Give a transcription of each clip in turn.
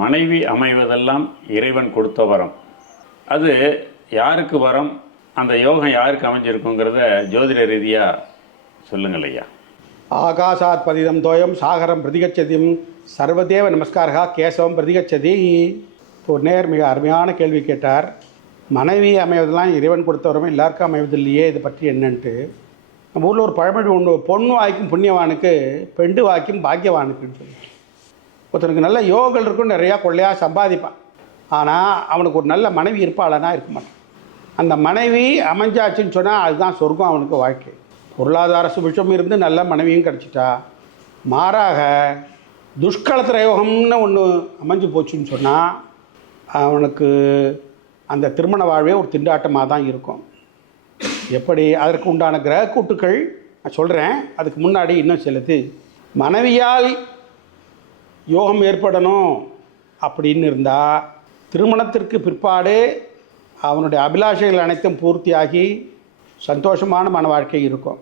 மனைவி அமைவதெல்லாம் இறைவன் கொடுத்த வரம். அது யாருக்கு வரம்? அந்த யோகம் யாருக்கு அமைஞ்சிருக்குங்கிறத ஜோதிட ரீதியாக சொல்லுங்கள் ஐயா. ஆகாசாத் பதிதம் தோயம் சாகரம் பிரதிகச்சதியும் சர்வதேவ நமஸ்காரகா கேசவம் பிரதிகச்சதி. இப்போ ஒரு நேர் மிக அருமையான கேள்வி கேட்டார். மனைவி அமைவதெல்லாம் இறைவன் கொடுத்தவரும் எல்லாருக்கும் அமைவதில்லையே இதை பற்றி என்னன்ட்டு. நம்ம ஊரில் ஒரு பழமொழி ஒன்று பொண்ணு வாய்க்கும் புண்ணியவானுக்கு பெண்டு வாய்க்கும் பாக்கியவானுக்குன்னு சொல்லி ஒருத்தனுக்கு நல்ல யோகங்கள் இருக்கும் நிறையா கொள்ளையாக சம்பாதிப்பான். ஆனால் அவனுக்கு ஒரு நல்ல மனைவி இருப்பாளனா இருக்க மாட்டான். அந்த மனைவி அமைஞ்சாச்சுன்னு சொன்னால் அதுதான் சொர்க்கம் அவனுக்கு வாழ்க்கை. பொருளாதார சுபிட்சம் இருந்து நல்ல மனைவியும் கிடச்சிட்டா மாறாக துஷ்கலத்திர யோகம்னு ஒன்று அமைஞ்சு போச்சுன்னு சொன்னால் அவனுக்கு அந்த திருமண வாழ்வே ஒரு திண்டாட்டமாக தான் இருக்கும். எப்படி? அதற்கு உண்டான கிரக கூட்டுக்கள் நான் சொல்கிறேன் அதுக்கு முன்னாடி இன்னும் சிலது. மனைவியால் யோகம் ஏற்படணும் அப்படின்னு இருந்தால் திருமணத்திற்கு பிற்பாடு அவனுடைய அபிலாஷைகள் அனைத்தும் பூர்த்தியாகி சந்தோஷமான மன வாழ்க்கை இருக்கும்.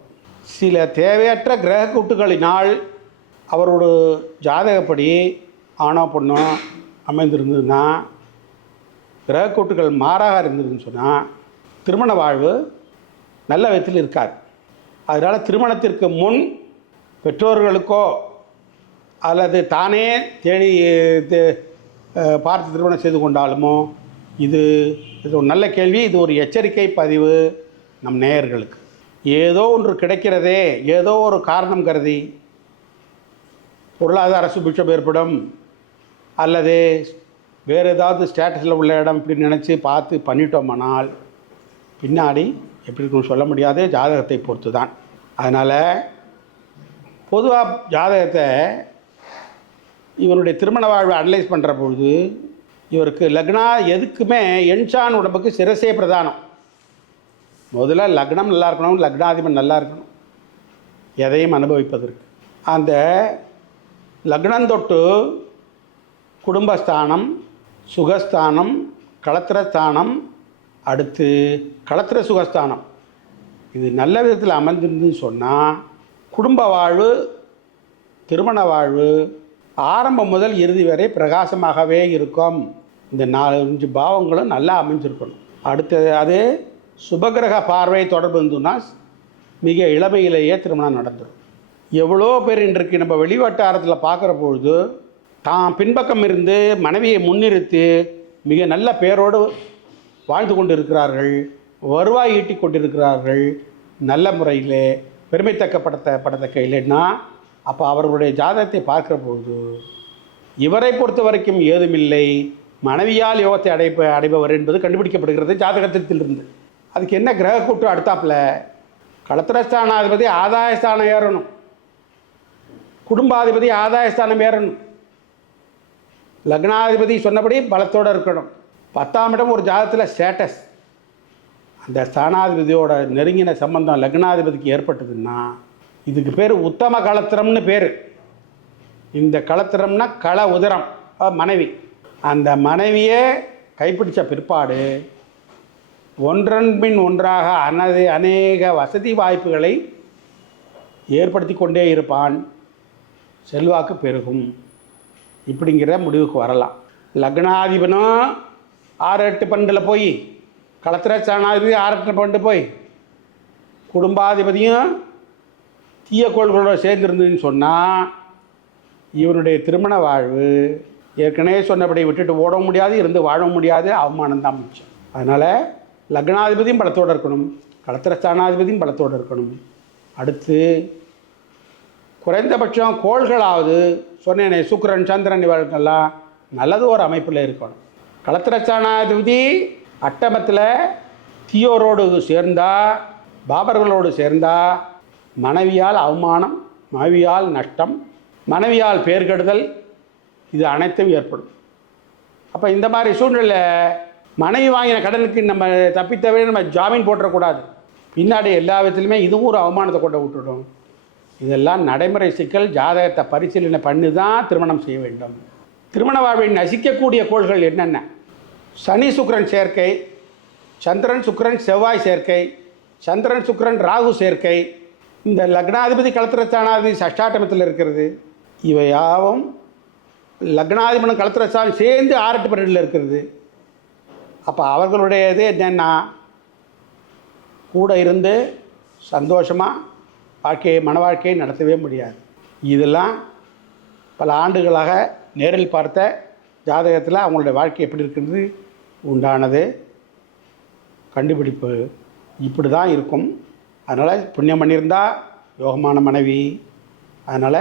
சில தேவையற்ற கிரக கூட்டுகளினால் அவரோட ஜாதகப்படி ஆணோ பொண்ணோ அமைந்திருந்ததுன்னா கிரக கூட்டுகள் மாறாக இருந்ததுன்னு சொன்னால் திருமண வாழ்வு நல்ல விதத்தில் இருக்காது. அதனால் திருமணத்திற்கு முன் பெற்றோர்களுக்கோ அல்லது தானே தேடி தே- பார்த்து திருமணம் செய்து கொண்டாலுமோ? இது இது ஒரு நல்ல கேள்வி இது ஒரு எச்சரிக்கை பதிவு நம் நேயர்களுக்கு. ஏதோ ஒன்று கிடைக்கிறதே ஏதோ ஒரு காரணம் கருதி பொருளாதார சுபிட்சம் ஏற்படும். அல்லது வேறு ஏதாவது ஸ்டேட்டஸில் உள்ள இடம் இப்படி நினச்சி பார்த்து பண்ணிட்டோமானால் பின்னாடி எப்படி இருக்குன்னு சொல்ல முடியாது ஜாதகத்தை பொறுத்து தான் அதனால் பொதுவாக ஜாதகத்தை இவருடைய திருமண வாழ்வை அனலைஸ் பண்ணுற பொழுது இவருக்கு லக்னா எதுக்குமே என்ஷான் உடம்புக்கு சிரசே பிரதானம். முதல்ல லக்னம் நல்லா இருக்கணும் லக்னாதிபன் நல்லா இருக்கணும். எதையும் அனுபவிப்பதற்கு. அந்த லக்னம் தொட்டு குடும்பஸ்தானம் சுகஸ்தானம் களத்திரஸ்தானம் அடுத்து களத்திர சுகஸ்தானம். இது நல்ல விதத்தில் அமைந்திருந்துன்னு சொன்னால் குடும்ப வாழ்வு திருமண வாழ்வு ஆரம்பம் முதல் இறுதி வரை பிரகாசமாகவே இருக்கும். இந்த நாலஞ்சு பாவங்களும் நல்லா அமைஞ்சிருக்கணும். அடுத்தது அது சுபகிரக பார்வை தொடர்பு இருந்துன்னா மிக இளமையிலேயே திருமணம் நடந்துடும் எவ்வளோ பேர் இன்றைக்கு நம்ம வெளிவட்டாரத்தில் பார்க்குற பொழுது தான் பின்பக்கம் இருந்து மனைவியை முன்னிறுத்தி மிக நல்ல பேரோடு வாழ்ந்து கொண்டு இருக்கிறார்கள் வருவாய் ஈட்டி கொண்டிருக்கிறார்கள் நல்ல முறையில் பெருமைத்தக்க படத்தை படத்தக்க இல்லைன்னா அப்போ அவர்களுடைய ஜாதகத்தை பார்க்கிற பொழுது இவரை பொறுத்த வரைக்கும் ஏதுமில்லை. மனைவியால் யோகத்தை அடைப்ப அடைபவர் என்பது கண்டுபிடிக்கப்படுகிறது ஜாதகத்திலிருந்து. அதுக்கு என்ன கிரக கூட்டம் அடுத்தாப்புல? களத்திரஸ்தானாதிபதி ஆதாயஸ்தானம் ஏறணும். குடும்பாதிபதி ஆதாயஸ்தானம் ஏறணும். லக்னாதிபதி சொன்னபடி பலத்தோடு இருக்கணும். பத்தாம் இடம் ஒரு ஜாதத்தில் ஸ்டேட்டஸ் அந்த ஸ்தானாதிபதியோட நெருங்கின சம்பந்தம் லக்னாதிபதிக்கு ஏற்பட்டதுன்னா இதுக்கு பேர் உத்தம களத்திரம்னு பேர். இந்த களத்திரம்னா கள உதரம் மனைவி. அந்த மனைவியே கைப்பிடித்த பிற்பாடு ஒன்றன் பின் ஒன்றாக அனது அநேக வசதி வாய்ப்புகளை ஏற்படுத்தி கொண்டே இருப்பான். செல்வாக்கு பெருகும். இப்படிங்கிற முடிவுக்கு வரலாம். லக்னாதிபனும் ஆறு எட்டு பண்டில் போய் களத்திர சாணாதிபதி ஆறு எட்டு பண்டு போய் குடும்பாதிபதியும் தீய கோள்களோட சேர்ந்துருந்துன்னு சொன்னால் இவனுடைய திருமண வாழ்வு ஏற்கனவே சொன்னபடி விட்டுட்டு ஓடவும் முடியாது இருந்து வாழவும் முடியாது அவமானம் தான் மிச்சம். அதனால் லக்னாதிபதியும் பலத்தோடு இருக்கணும் களத்திர ஸ்தானாதிபதியும் பலத்தோடு இருக்கணும். அடுத்து குறைந்தபட்சம் கோள்களாவது சொன்னேனே சுக்கிரன் சந்திரன் இவர்கள்லாம் நல்லது ஒரு அமைப்பில் இருக்கணும். களத்திரச்சானாதிபதி அட்டமத்தில் தீயோரோடு சேர்ந்தா பாபர்களோடு சேர்ந்தா மனைவியால் அவமானம் மனைவியால் நஷ்டம் மனைவியால் பேர்கெடுதல் இது அனைத்தும் ஏற்படும். அப்போ இந்த மாதிரி சூழ்நிலை மனைவி வாங்கின கடனுக்கு நம்ம தப்பித்தவரை நம்ம ஜாமீன் போட்டுறக்கூடாது. பின்னாடி எல்லா விதத்துலையுமே இதுவும் ஒரு அவமானத்தை கொண்டு விட்டுடும். இதெல்லாம் நடைமுறை சிக்கல் ஜாதகத்தை பரிசீலனை பண்ணி தான் திருமணம் செய்ய வேண்டும். திருமண வாழ்வை நசிக்கக்கூடிய கோள்கள் என்னென்ன? சனி சுக்கிரன் சேர்க்கை சந்திரன் சுக்கரன் செவ்வாய் சேர்க்கை சந்திரன் சுக்கிரன் ராகு சேர்க்கை இந்த லக்னாதிபதி களத்திரத்தானாதிபதி சஷ்டாட்டமத்தில் இருக்கிறது. இவை யாவும் லக்னாதிபனும் களத்திர சேர்ந்து ஆரட்டு பன்னெண்டில் இருக்கிறது. அப்போ அவர்களுடைய இது என்னென்னா கூட இருந்து சந்தோஷமாக வாழ்க்கையை மன வாழ்க்கையை நடத்தவே முடியாது. இதெல்லாம் பல ஆண்டுகளாக நேரில் பார்த்த ஜாதகத்தில் அவங்களுடைய வாழ்க்கை எப்படி இருக்கிறது உண்டானது கண்டுபிடிப்பு இப்படி தான் இருக்கும். அதனால் புண்ணியம் பண்ணியிருந்தா யோகமான மனைவி. அதனால்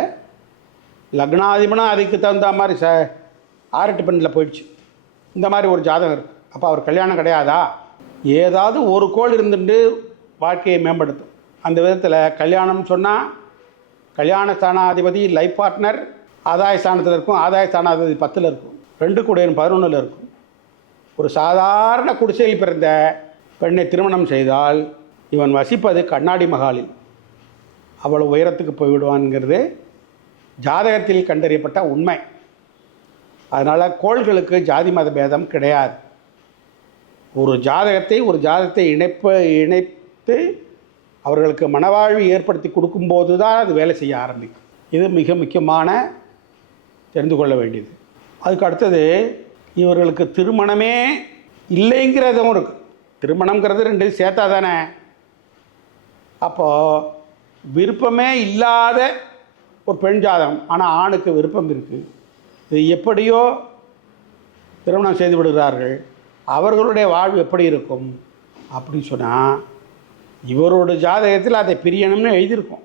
லக்னாதிபனும் அதுக்கு தகுந்த மாதிரி ச ஆரட்டு பெண்ணில் போயிடுச்சு. இந்த மாதிரி ஒரு ஜாதகம் இருக்குது அப்போ அவர் கல்யாணம் கிடையாதா? ஏதாவது ஒரு கோள் இருந்துட்டு வாழ்க்கையை மேம்படுத்தும். அந்த விதத்தில் கல்யாணம் சொன்னால் கல்யாண ஸ்தானாதிபதி லைஃப் பார்ட்னர் ஆதாய ஸ்தானத்தில் இருக்கும் ஆதாய ஸ்தானாதிபதி பத்தில் இருக்கும். ரெண்டு கூட பதினொன்றில் இருக்கும். ஒரு சாதாரண குடிசையில் பிறந்த பெண்ணை திருமணம் செய்தால் இவன் வசிப்பது கண்ணாடி மகாலில். அவ்வளவு உயரத்துக்கு போய்விடுவான்ங்கிறது ஜாதகத்தில் கண்டறியப்பட்ட உண்மை. அதனால் கோள்களுக்கு ஜாதி மத பேதம் கிடையாது. ஒரு ஜாதகத்தை ஒரு ஜாதகத்தை இணைப்பு இணைத்து அவர்களுக்கு மனவாழ்வு ஏற்படுத்தி கொடுக்கும்போது தான் அது வேலை செய்ய ஆரம்பிக்கும். இது மிக முக்கியமான தெரிந்து கொள்ள வேண்டியது. அதுக்கு அடுத்தது இவர்களுக்கு திருமணமே இல்லைங்கிறதும் இருக்குது திருமணங்கிறது ரெண்டு சேர்த்தா தானே? அப்போது விருப்பமே இல்லாத ஒரு பெண் ஜாதகம் ஆனால் ஆணுக்கு விருப்பம் இருக்குது இது எப்படியோ திருமணம் செய்து விடுகிறார்கள். அவர்களுடைய வாழ்வு எப்படி இருக்கும்? அப்படின்னு சொன்னால் இவரோட ஜாதகத்தில் அதை பிரியணும்னு எழுதியிருக்கும்.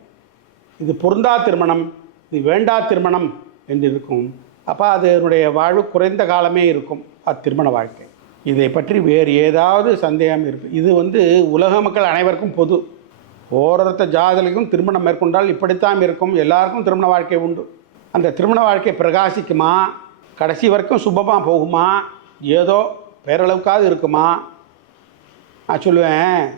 இது பொருந்தா திருமணம் இது வேண்டா திருமணம் என்று இருக்கும். அப்போ அதனுடைய வாழ்வு குறைந்த காலமே இருக்கும் அது திருமண வாழ்க்கை. இதை பற்றி வேறு ஏதாவது சந்தேகம் இருக்கு. இது வந்து உலக மக்கள் அனைவருக்கும் பொது. ஓரொருத்த ஜாதலுக்கும் திருமணம் மேற்கொண்டால் இப்படித்தான் இருக்கும். எல்லாருக்கும் திருமண வாழ்க்கை உண்டு. அந்த திருமண வாழ்க்கை பிரகாசிக்குமா? கடைசி வரைக்கும் சுபமாக போகுமா? ஏதோ பேரளவுக்காவது இருக்குமா? நான் சொல்லுவேன்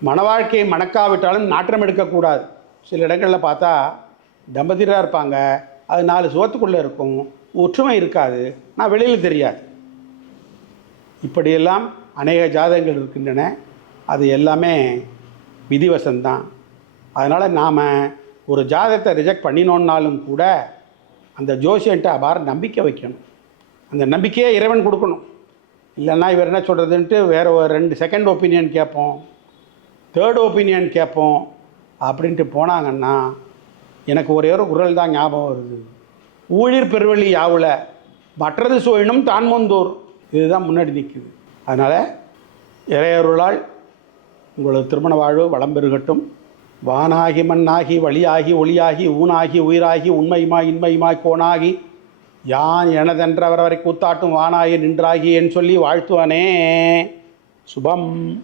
மன வாழ்க்கையை மணக்காவிட்டாலும் நாற்றம் எடுக்கக்கூடாது. சில இடங்களில் பார்த்தா தம்பதியராக இருப்பாங்க. அது நாலு சுவத்துக்குள்ளே இருக்கும். ஒற்றுமை இருக்காது. நான் வெளியில் தெரியாது. இப்படியெல்லாம் அநேக ஜாதகங்கள் இருக்கின்றன. அது எல்லாமே விதிவசந்தான். அதனால் நாம் ஒரு ஜாதகத்தை ரிஜெக்ட் பண்ணினோன்னாலும் கூட அந்த ஜோசியன்ட்ட அபார நம்பிக்கை வைக்கணும். அந்த நம்பிக்கையே இறைவன் கொடுக்கணும். இல்லைன்னா இவர் என்ன சொல்கிறதுன்ட்டு வேறு ஒரு ரெண்டு செகண்ட் ஒப்பீனியன் கேட்போம். தேர்ட் ஒப்பீனியன் கேட்போம். அப்படின்ட்டு போனாங்கன்னா எனக்கு ஒரே ஒரு குரல் தான் ஞாபகம் வருது. ஊழிர் பெருவழி யாவில்? மற்றது சோழனும் தான்முந்தூர். இதுதான் முன்னாடி நிற்குது அதனால் இறையருளால் உங்களது திருமண வாழ்வு வளம் பெருகட்டும். வானாகி மண்ணாகி வழியாகி ஒளியாகி ஊனாகி உயிராகி உண்மையுமாய் இன்மையுமாய் கோணாகி. யான் எனதென்றவர் வரை கூத்தாட்டும் வானாகி நின்றாகி என் சொல்லி வாழ்த்துவனே. சுபம்.